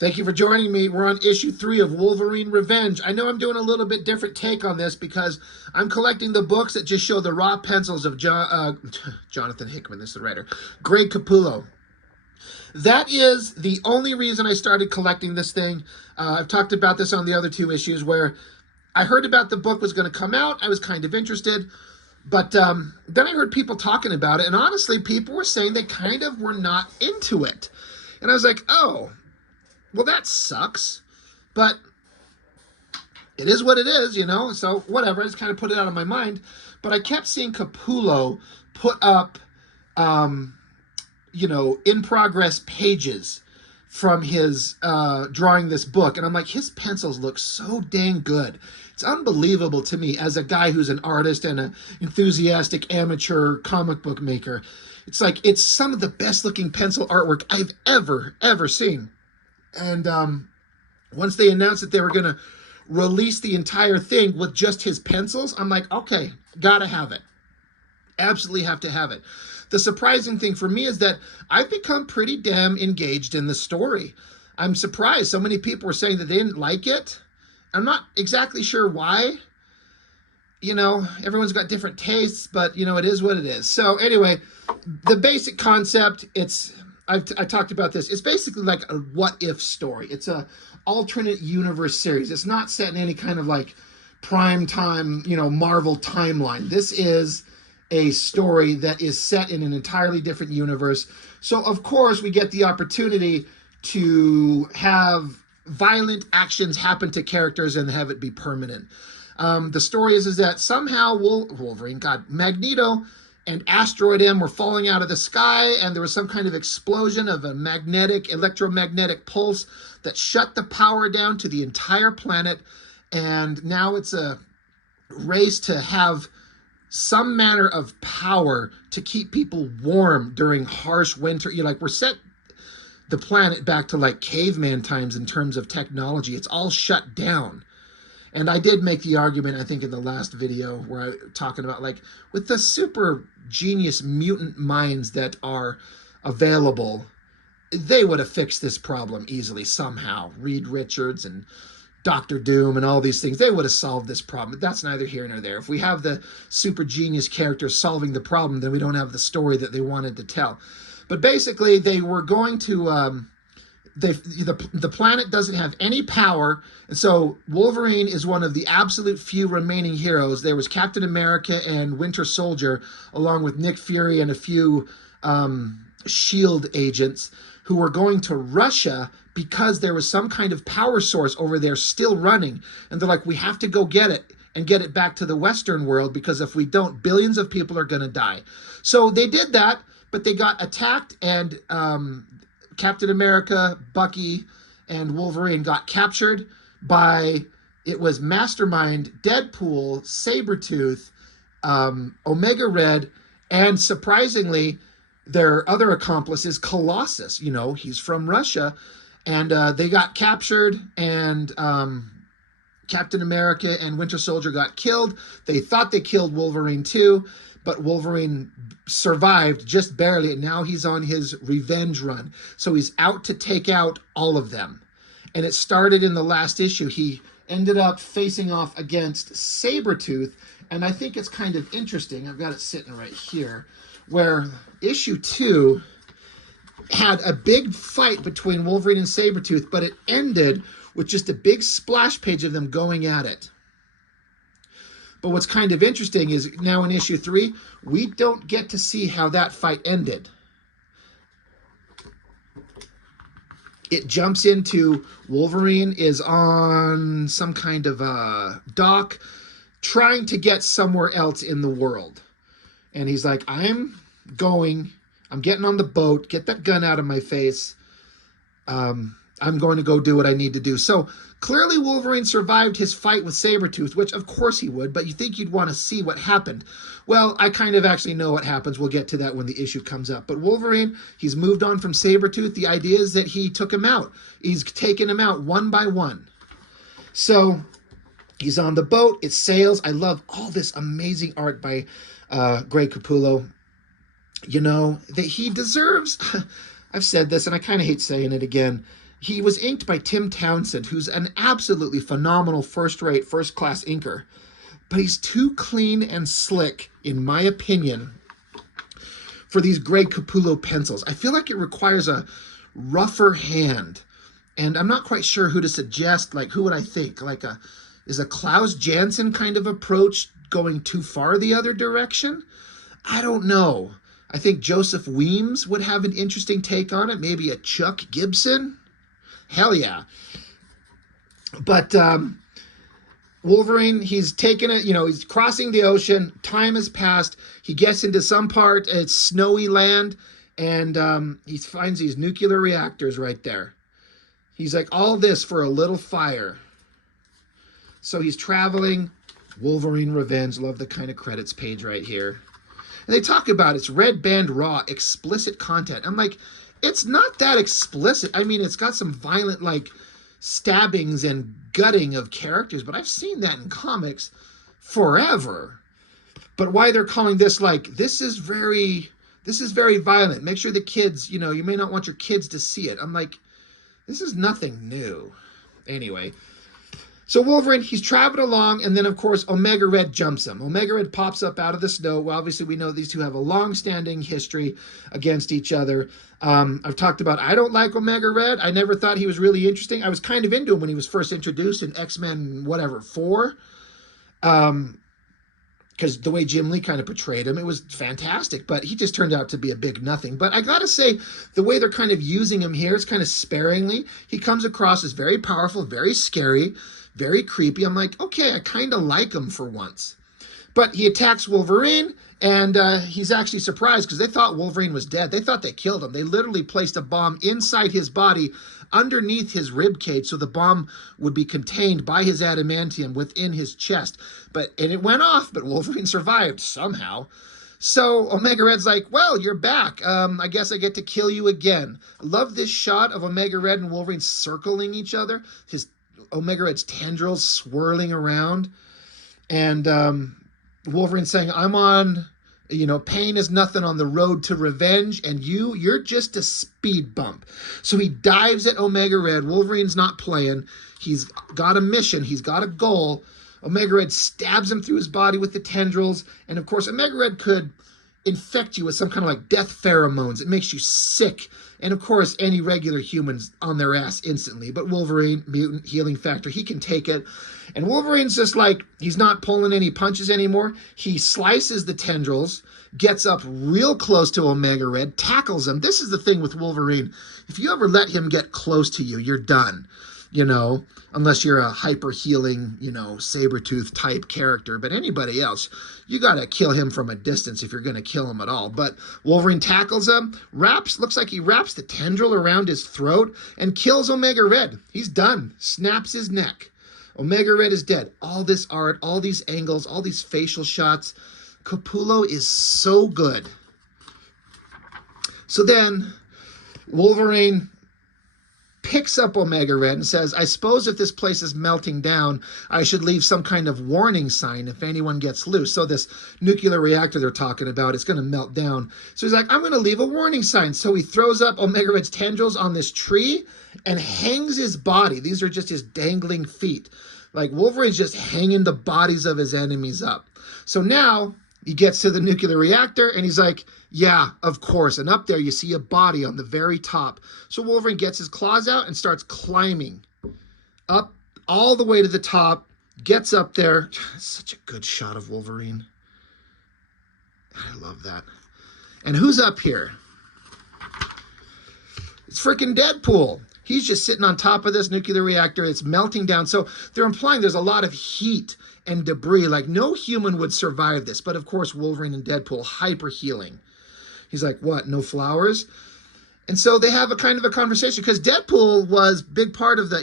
Thank you for joining me. We're on issue 3 of Wolverine Revenge. I know I'm doing a little bit different take on this because I'm collecting the books that just show the raw pencils of Jonathan Hickman, this is the writer, Greg Capullo. That is the only reason I started collecting this thing. I've talked about this on the other 2 issues where I heard about the book was going to come out. I was kind of interested. But then I heard people talking about it, and honestly, people were saying they kind of were not into it. And I was like, oh, well, that sucks, but it is what it is, you know, so whatever. I just kind of put it out of my mind. But I kept seeing Capullo put up, in progress pages from his drawing this book. And I'm like, his pencils look so dang good. It's unbelievable to me as a guy who's an artist and an enthusiastic amateur comic book maker. It's like, it's some of the best looking pencil artwork I've ever seen. And once they announced that they were going to release the entire thing with just his pencils, I'm like, okay, gotta have it. Absolutely have to have it. The surprising thing for me is that I've become pretty damn engaged in the story. I'm surprised. So many people were saying that they didn't like it. I'm not exactly sure why. You know, everyone's got different tastes, but, you know, it is what it is. So anyway, the basic concept, I talked about this. It's basically like a what-if story. It's a alternate universe series. It's not set in any kind of like prime time, Marvel timeline. This is a story that is set in an entirely different universe. So, of course, we get the opportunity to have violent actions happen to characters and have it be permanent. The story is that somehow Magneto and Asteroid M were falling out of the sky, and there was some kind of explosion of a electromagnetic pulse that shut the power down to the entire planet, and now it's a race to have some manner of power to keep people warm during harsh winter. We're set the planet back to like caveman times in terms of technology. It's all shut down. And I did make the argument, I think, in the last video where I was talking about, like, with the super genius mutant minds that are available, they would have fixed this problem easily somehow. Reed Richards and Dr. Doom and all these things, they would have solved this problem. But that's neither here nor there. If we have the super genius characters solving the problem, then we don't have the story that they wanted to tell. But basically, they were going to... the planet doesn't have any power, and so Wolverine is one of the absolute few remaining heroes. There was Captain America and Winter Soldier, along with Nick Fury and a few S.H.I.E.L.D. agents who were going to Russia because there was some kind of power source over there still running. And they're like, we have to go get it and get it back to the Western world, because if we don't, billions of people are going to die. So they did that, but they got attacked, and Captain America, Bucky, and Wolverine got captured by, it was Mastermind, Deadpool, Sabretooth, Omega Red, and surprisingly, their other accomplice is Colossus. He's from Russia, and they got captured, and Captain America and Winter Soldier got killed. They thought they killed Wolverine too, but Wolverine survived just barely, and now he's on his revenge run. So he's out to take out all of them. And it started in the last issue. He ended up facing off against Sabretooth, and I think it's kind of interesting. I've got it sitting right here, where issue 2 had a big fight between Wolverine and Sabretooth, but it ended with just a big splash page of them going at it. But what's kind of interesting is now in issue 3, we don't get to see how that fight ended. It jumps into Wolverine is on some kind of a dock trying to get somewhere else in the world. And he's like, I'm getting on the boat, get that gun out of my face. I'm going to go do what I need to do. So clearly Wolverine survived his fight with Sabretooth, which of course he would, but you think you'd want to see what happened. Well, I kind of actually know what happens. We'll get to that when the issue comes up. But Wolverine, he's moved on from Sabretooth. The idea is that he took him out. He's taken him out one by one. So he's on the boat. It sails. I love all this amazing art by Greg Capullo. That he deserves... I've said this, and I kind of hate saying it again. He was inked by Tim Townsend, who's an absolutely phenomenal first-rate, first-class inker. But he's too clean and slick, in my opinion, for these Greg Capullo pencils. I feel like it requires a rougher hand. And I'm not quite sure who to suggest. Like, who would I think? Like, is a Klaus Janson kind of approach going too far the other direction? I don't know. I think Joseph Weems would have an interesting take on it. Maybe a Chuck Gibson. Hell yeah. But Wolverine, he's taken it, he's crossing the ocean. Time has passed. He gets into some part, it's snowy land, and he finds these nuclear reactors right there. He's like, all this for a little fire. So he's traveling. Wolverine Revenge. Love the kind of credits page right here. And they talk about it's red band raw, explicit content. I'm like, it's not that explicit. I mean, it's got some violent, like, stabbings and gutting of characters, but I've seen that in comics forever. But why they're calling this, like, this is very violent. Make sure the kids, you may not want your kids to see it. I'm like, this is nothing new. Anyway, so Wolverine, he's traveled along, and then, of course, Omega Red jumps him. Omega Red pops up out of the snow. Well, obviously, we know these two have a long-standing history against each other. I've talked about, I don't like Omega Red. I never thought he was really interesting. I was kind of into him when he was first introduced in X-Men, 4. Because the way Jim Lee kind of portrayed him, it was fantastic. But he just turned out to be a big nothing. But I gotta say, the way they're kind of using him here, it's kind of sparingly. He comes across as very powerful, very scary, very creepy. I'm like, okay, I kind of like him for once. But he attacks Wolverine, and he's actually surprised because they thought Wolverine was dead. They thought they killed him. They literally placed a bomb inside his body underneath his rib cage, so the bomb would be contained by his adamantium within his chest. And it went off, but Wolverine survived somehow. So Omega Red's like, well, you're back. I guess I get to kill you again. I love this shot of Omega Red and Wolverine circling each other. His Omega Red's tendrils swirling around. And Wolverine saying, I'm on, pain is nothing on the road to revenge, and you're just a speed bump. So he dives at Omega Red. Wolverine's not playing. He's got a mission. He's got a goal. Omega Red stabs him through his body with the tendrils. And, of course, Omega Red could infect you with some kind of, like, death pheromones. It makes you sick. And, of course, any regular human's on their ass instantly. But Wolverine, mutant healing factor, he can take it. And Wolverine's just like, he's not pulling any punches anymore. He slices the tendrils, gets up real close to Omega Red, tackles him. This is the thing with Wolverine. If you ever let him get close to you, you're done. Unless you're a hyper-healing, saber-tooth type character. But anybody else, you got to kill him from a distance if you're going to kill him at all. But Wolverine tackles him, looks like he wraps the tendril around his throat and kills Omega Red. He's done. Snaps his neck. Omega Red is dead. All this art, all these angles, all these facial shots. Capullo is so good. So then Wolverine picks up Omega Red and says, I suppose if this place is melting down, I should leave some kind of warning sign if anyone gets loose. So this nuclear reactor they're talking about, it's going to melt down. So he's like, I'm going to leave a warning sign. So he throws up Omega Red's tendrils on this tree and hangs his body. These are just his dangling feet. Like Wolverine's just hanging the bodies of his enemies up. So now he gets to the nuclear reactor and he's like, yeah, of course. And up there you see a body on the very top. So Wolverine gets his claws out and starts climbing up all the way to the top, gets up there. Such a good shot of Wolverine. I love that. And who's up here? It's freaking Deadpool. He's just sitting on top of this nuclear reactor. It's melting down. So they're implying there's a lot of heat and debris. Like no human would survive this. But of course, Wolverine and Deadpool hyper healing. He's like, what? No flowers? And so they have a kind of a conversation because Deadpool was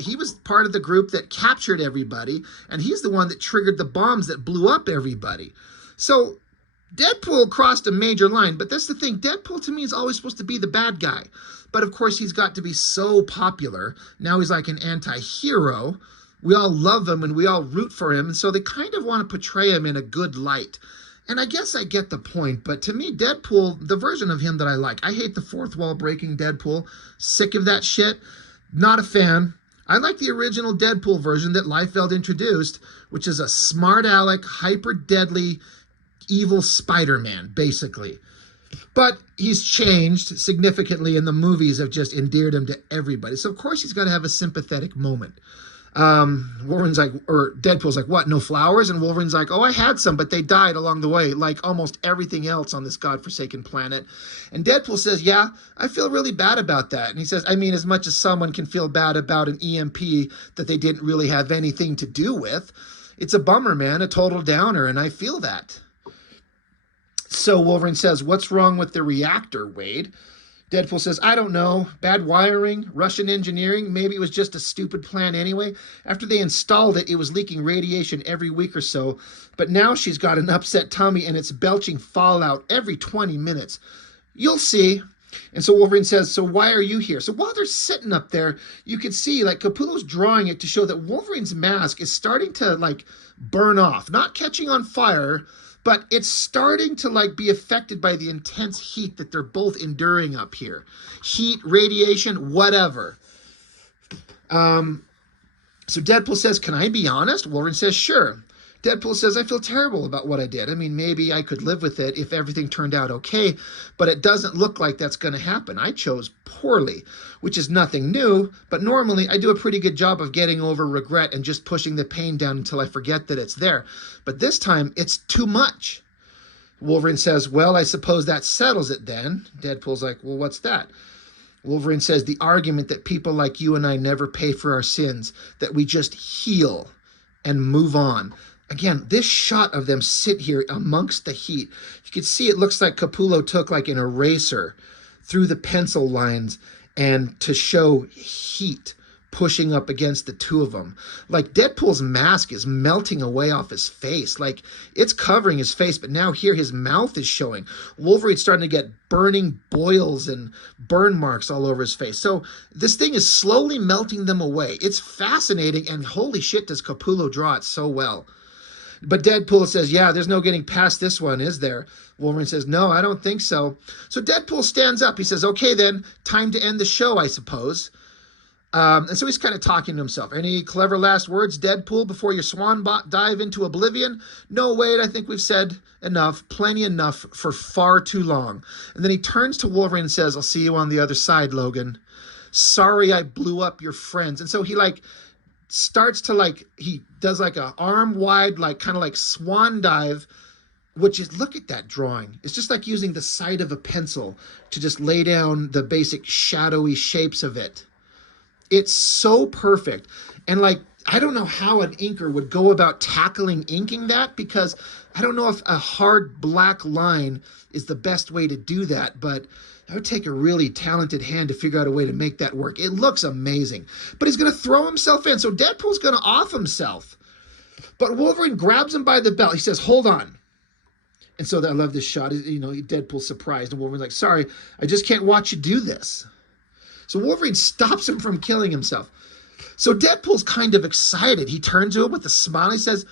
he was part of the group that captured everybody. And he's the one that triggered the bombs that blew up everybody. So Deadpool crossed a major line. But that's the thing. Deadpool to me is always supposed to be the bad guy. But of course, he's got to be so popular. Now he's like an anti-hero. We all love him and we all root for him. And so they kind of want to portray him in a good light. And I guess I get the point. But to me, Deadpool, the version of him that I like, I hate the fourth wall breaking Deadpool. Sick of that shit. Not a fan. I like the original Deadpool version that Liefeld introduced, which is a smart aleck, hyper deadly, evil Spider-Man, basically. But he's changed significantly, and the movies have just endeared him to everybody. So of course he's got to have a sympathetic moment. Wolverine's like, or Deadpool's like, what, no flowers? And Wolverine's like, oh, I had some, but they died along the way, like almost everything else on this godforsaken planet. And Deadpool says, yeah, I feel really bad about that. And he says, I mean, as much as someone can feel bad about an EMP that they didn't really have anything to do with, it's a bummer, man, a total downer, and I feel that. So Wolverine says, what's wrong with the reactor, Wade? Deadpool says, I don't know. Bad wiring, Russian engineering. Maybe it was just a stupid plan anyway. After they installed it, it was leaking radiation every week or so. But now she's got an upset tummy and it's belching fallout every 20 minutes. You'll see. And so Wolverine says, so why are you here? So while they're sitting up there, you can see like Capullo's drawing it to show that Wolverine's mask is starting to like burn off. Not catching on fire, but it's starting to like be affected by the intense heat that they're both enduring up here. Heat, radiation, whatever. So Deadpool says, can I be honest? Wolverine says, sure. Deadpool says, I feel terrible about what I did. I mean, maybe I could live with it if everything turned out okay, but it doesn't look like that's going to happen. I chose poorly, which is nothing new, but normally I do a pretty good job of getting over regret and just pushing the pain down until I forget that it's there. But this time, it's too much. Wolverine says, well, I suppose that settles it then. Deadpool's like, well, what's that? Wolverine says, the argument that people like you and I never pay for our sins, that we just heal and move on. Again, this shot of them sit here amongst the heat, you can see it looks like Capullo took like an eraser through the pencil lines and to show heat pushing up against the two of them. Like Deadpool's mask is melting away off his face. Like it's covering his face, but now here his mouth is showing. Wolverine's starting to get burning boils and burn marks all over his face. So this thing is slowly melting them away. It's fascinating, and holy shit, does Capullo draw it so well. But Deadpool says, yeah, there's no getting past this one, is there? Wolverine says, no, I don't think so. So Deadpool stands up. He says, okay, then, time to end the show, I suppose. And so he's kind of talking to himself. Any clever last words, Deadpool, before your swan dive into oblivion? No, Wade, I think we've said enough, plenty enough for far too long. And then he turns to Wolverine and says, I'll see you on the other side, Logan. Sorry I blew up your friends. And so he starts to he does like a arm wide, kind of swan dive, which is, look at that drawing. It's just like using the side of a pencil to just lay down the basic shadowy shapes of it. It's so perfect. And I don't know how an inker would go about tackling inking that, because I don't know if a hard black line is the best way to do that, but that would take a really talented hand to figure out a way to make that work. It looks amazing. But he's going to throw himself in. So Deadpool's going to off himself. But Wolverine grabs him by the belt. He says, hold on. And so I love this shot. Deadpool's surprised. And Wolverine's like, sorry, I just can't watch you do this. So Wolverine stops him from killing himself. So Deadpool's kind of excited. He turns to him with a smile. He says,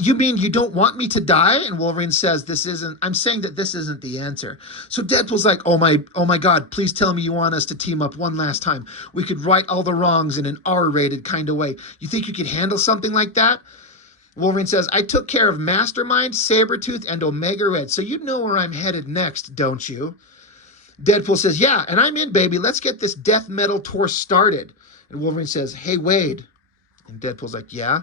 you mean you don't want me to die? And Wolverine says, I'm saying that this isn't the answer. So Deadpool's like, oh my God, please tell me you want us to team up one last time. We could right all the wrongs in an R-rated kind of way. You think you could handle something like that? Wolverine says, I took care of Mastermind, Sabretooth, and Omega Red, so you know where I'm headed next, don't you? Deadpool says, yeah, and I'm in, baby. Let's get this death metal tour started. And Wolverine says, hey, Wade. And Deadpool's like, yeah?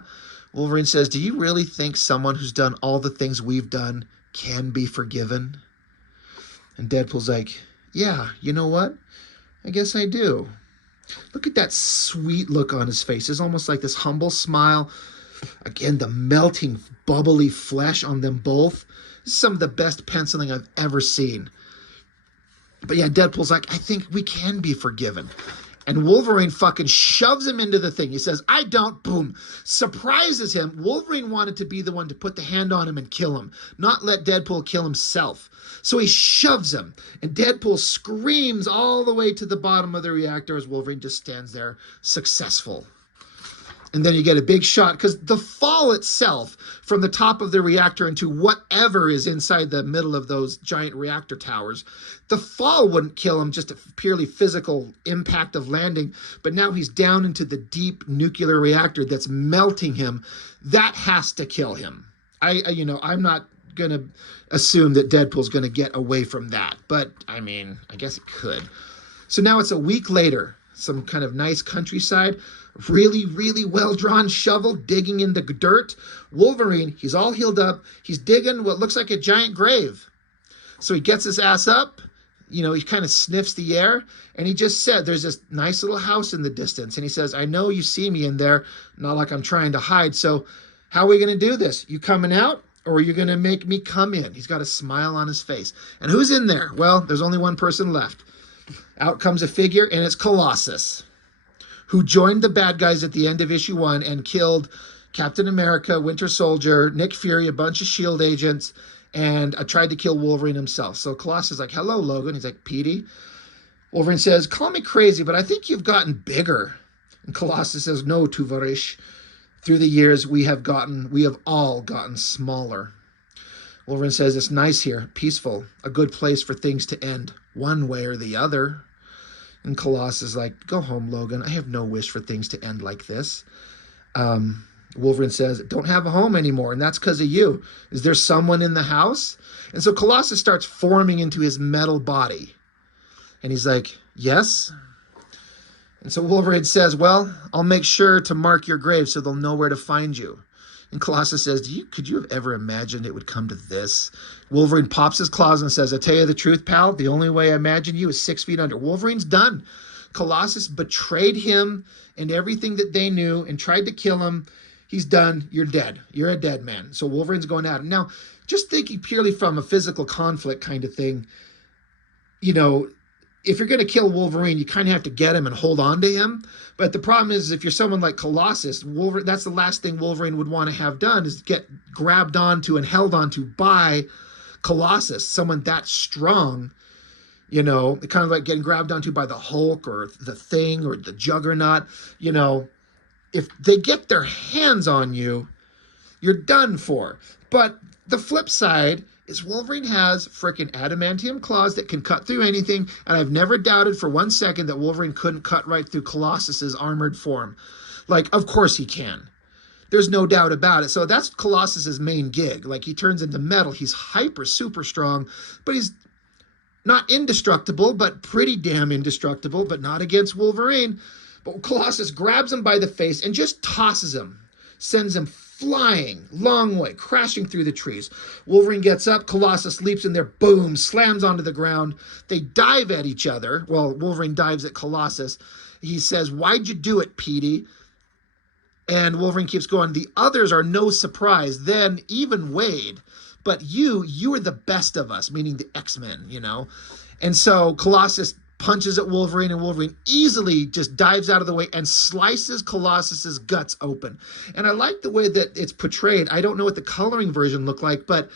Wolverine says, do you really think someone who's done all the things we've done can be forgiven? And Deadpool's like, yeah, you know what? I guess I do. Look at that sweet look on his face. It's almost like this humble smile. Again, the melting, bubbly flesh on them both. This is some of the best penciling I've ever seen. But yeah, Deadpool's like, I think we can be forgiven. And Wolverine fucking shoves him into the thing. He says, I don't, boom. Surprises him. Wolverine wanted to be the one to put the hand on him and kill him, not let Deadpool kill himself. So he shoves him, and Deadpool screams all the way to the bottom of the reactor as Wolverine just stands there, successful. And then you get a big shot, because the fall itself from the top of the reactor into whatever is inside the middle of those giant reactor towers, the fall wouldn't kill him, just a purely physical impact of landing. But now he's down into the deep nuclear reactor that's melting him. That has to kill him. I'm not going to assume that Deadpool's going to get away from that. But, I mean, I guess it could. So now it's a week later, some kind of nice countryside. Really, really well-drawn shovel digging in the dirt. Wolverine, he's all healed up. He's digging what looks like a giant grave. So he gets his ass up. He kind of sniffs the air. And he just said, there's this nice little house in the distance. And he says, I know you see me in there. Not like I'm trying to hide. So how are we going to do this? You coming out? Or are you going to make me come in? He's got a smile on his face. And who's in there? Well, there's only one person left. Out comes a figure, and it's Colossus, who joined the bad guys at the end of issue 1 and killed Captain America, Winter Soldier, Nick Fury, a bunch of S.H.I.E.L.D. agents, and tried to kill Wolverine himself. So Colossus is like, hello, Logan. He's like, Petey. Wolverine says, call me crazy, but I think you've gotten bigger. And Colossus says, no, Tuvarish. Through the years, we have all gotten smaller. Wolverine says, it's nice here, peaceful, a good place for things to end, one way or the other. And Colossus is like, go home, Logan. I have no wish for things to end like this. Wolverine says, don't have a home anymore, and that's because of you. Is there someone in the house? And so Colossus starts forming into his metal body. And he's like, yes. And so Wolverine says, well, I'll make sure to mark your grave so they'll know where to find you. And Colossus says, could you have ever imagined it would come to this? Wolverine pops his claws and says, I tell you the truth, pal, the only way I imagine you is 6 feet under. Wolverine's done. Colossus betrayed him and everything that they knew and tried to kill him. He's done. You're dead. You're a dead man. So Wolverine's going at him. Now, just thinking purely from a physical conflict kind of thing, if you're going to kill Wolverine, you kind of have to get him and hold on to him. But the problem is, if you're someone like Colossus, that's the last thing Wolverine would want to have done, is get grabbed onto and held onto by Colossus, someone that strong, kind of like getting grabbed onto by the Hulk or the Thing or the Juggernaut. If they get their hands on you, you're done for. But the flip side is Wolverine has freaking adamantium claws that can cut through anything, and I've never doubted for 1 second that Wolverine couldn't cut right through Colossus's armored form. Like, of course he can. There's no doubt about it. So that's Colossus's main gig. Like, he turns into metal. He's hyper, super strong, but he's not indestructible, but pretty damn indestructible, but not against Wolverine. But Colossus grabs him by the face and just tosses him, sends him flying, long way, crashing through the trees. Wolverine gets up, Colossus leaps in there, boom, slams onto the ground. They dive at each other. Well, Wolverine dives at Colossus. He says, why'd you do it, Petey? And Wolverine keeps going, the others are no surprise, then even Wade. But you are the best of us, meaning the X-Men, And so Colossus punches at Wolverine, and Wolverine easily just dives out of the way and slices Colossus's guts open. And I like the way that it's portrayed. I don't know what the coloring version looked like, but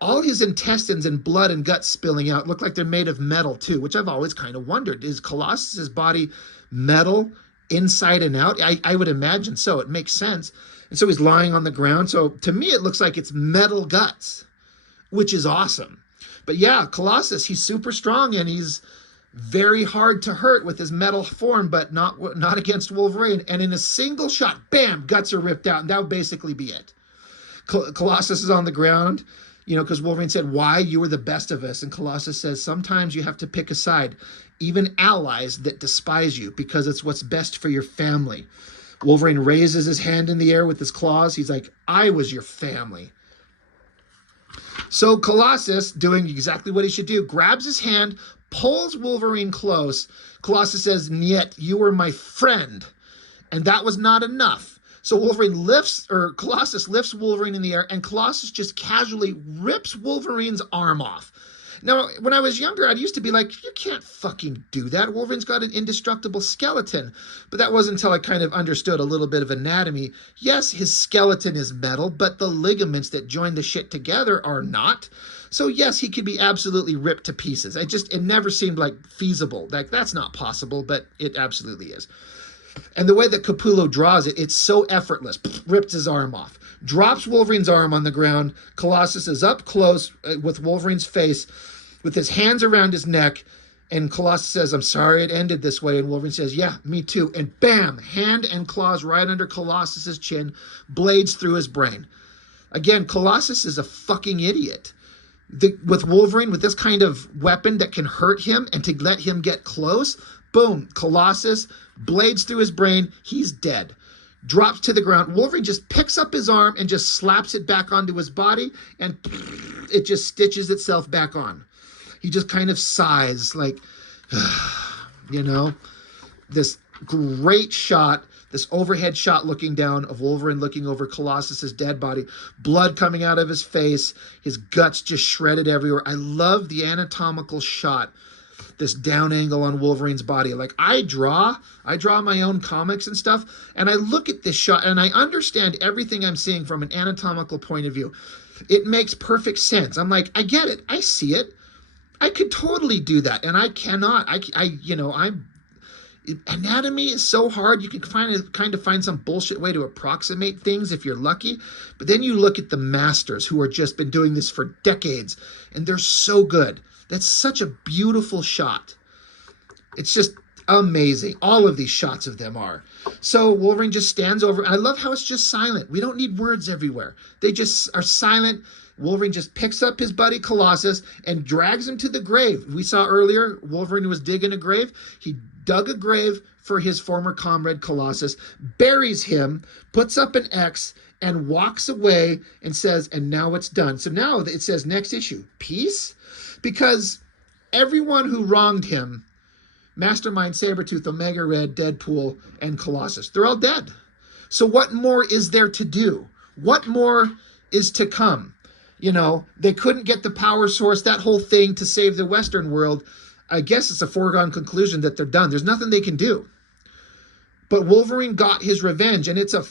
all his intestines and blood and guts spilling out look like they're made of metal too, which I've always kind of wondered. Is Colossus's body metal inside and out? I would imagine so. It makes sense. And so he's lying on the ground. So to me, it looks like it's metal guts, which is awesome. But yeah, Colossus, he's super strong, and he's very hard to hurt with his metal form, but not against Wolverine. And in a single shot, bam, guts are ripped out, and that would basically be it. Colossus is on the ground, because Wolverine said, why? You were the best of us. And Colossus says, sometimes you have to pick a side, even allies that despise you, because it's what's best for your family. Wolverine raises his hand in the air with his claws. He's like, I was your family. So Colossus, doing exactly what he should do, grabs his hand, pulls Wolverine close. Colossus says, "Niet, you were my friend." And that was not enough. So Colossus lifts Wolverine in the air, and Colossus just casually rips Wolverine's arm off. Now, when I was younger, I used to be like, you can't fucking do that. Wolverine's got an indestructible skeleton. But that wasn't until I kind of understood a little bit of anatomy. Yes, his skeleton is metal, but the ligaments that join the shit together are not. So yes, he could be absolutely ripped to pieces. It never seemed like feasible. Like, that's not possible, but it absolutely is. And the way that Capullo draws it, it's so effortless. Rips his arm off. Drops Wolverine's arm on the ground. Colossus is up close with Wolverine's face, with his hands around his neck. And Colossus says, I'm sorry it ended this way. And Wolverine says, yeah, me too. And bam, hand and claws right under Colossus's chin, blades through his brain. Again, Colossus is a fucking idiot. With Wolverine, with this kind of weapon that can hurt him and to let him get close, boom, Colossus, blades through his brain, he's dead. Drops to the ground. Wolverine just picks up his arm and just slaps it back onto his body, and it just stitches itself back on. He just kind of sighs like, you know, this great shot, this overhead shot looking down of Wolverine looking over Colossus's dead body, blood coming out of his face, his guts just shredded everywhere. I love the anatomical shot, this down angle on Wolverine's body. Like I draw my own comics and stuff, and I look at this shot and I understand everything I'm seeing from an anatomical point of view. It makes perfect sense. I'm like, I get it. I see it. I could totally do that, and I cannot. Anatomy is so hard. You can kind of find some bullshit way to approximate things if you're lucky. But then you look at the masters who have just been doing this for decades, and they're so good. That's such a beautiful shot. It's just amazing. All of these shots of them are. So Wolverine just stands over. I love how it's just silent. We don't need words everywhere. They just are silent. Wolverine just picks up his buddy Colossus and drags him to the grave. We saw earlier Wolverine was digging a grave. He dug a grave for his former comrade Colossus, buries him, puts up an X, and walks away and says, and now it's done. So now it says next issue, peace? Because everyone who wronged him, Mastermind, Sabretooth, Omega Red, Deadpool, and Colossus, they're all dead. So what more is there to do? What more is to come? You know, they couldn't get the power source, that whole thing to save the Western world. I guess it's a foregone conclusion that they're done. There's nothing they can do. But Wolverine got his revenge, and it's a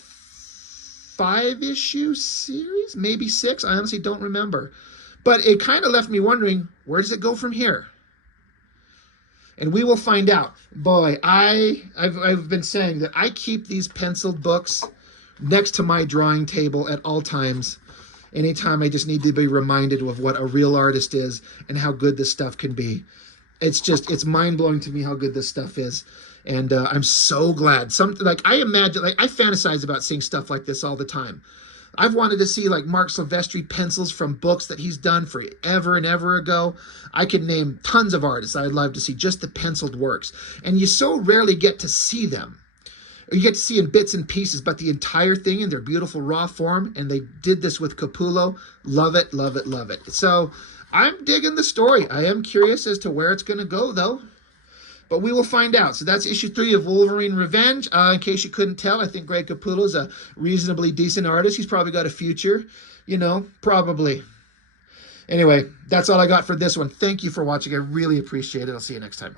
5-issue series, maybe 6. I honestly don't remember. But it kind of left me wondering, where does it go from here? And we will find out. Boy, I've been saying that I keep these penciled books next to my drawing table at all times. Anytime I just need to be reminded of what a real artist is and how good this stuff can be. It's mind-blowing to me how good this stuff is. And I'm so glad. I fantasize about seeing stuff like this all the time. I've wanted to see like Mark Silvestri pencils from books that he's done forever and ever ago. I could name tons of artists I'd love to see just the penciled works. And you so rarely get to see them. You get to see in bits and pieces, but the entire thing in their beautiful raw form, and they did this with Capullo. Love it, love it, love it. So I'm digging the story. I am curious as to where it's going to go, though. But we will find out. So that's issue 3 of Wolverine Revenge. In case you couldn't tell, I think Greg Capullo is a reasonably decent artist. He's probably got a future, probably. Anyway, that's all I got for this one. Thank you for watching. I really appreciate it. I'll see you next time.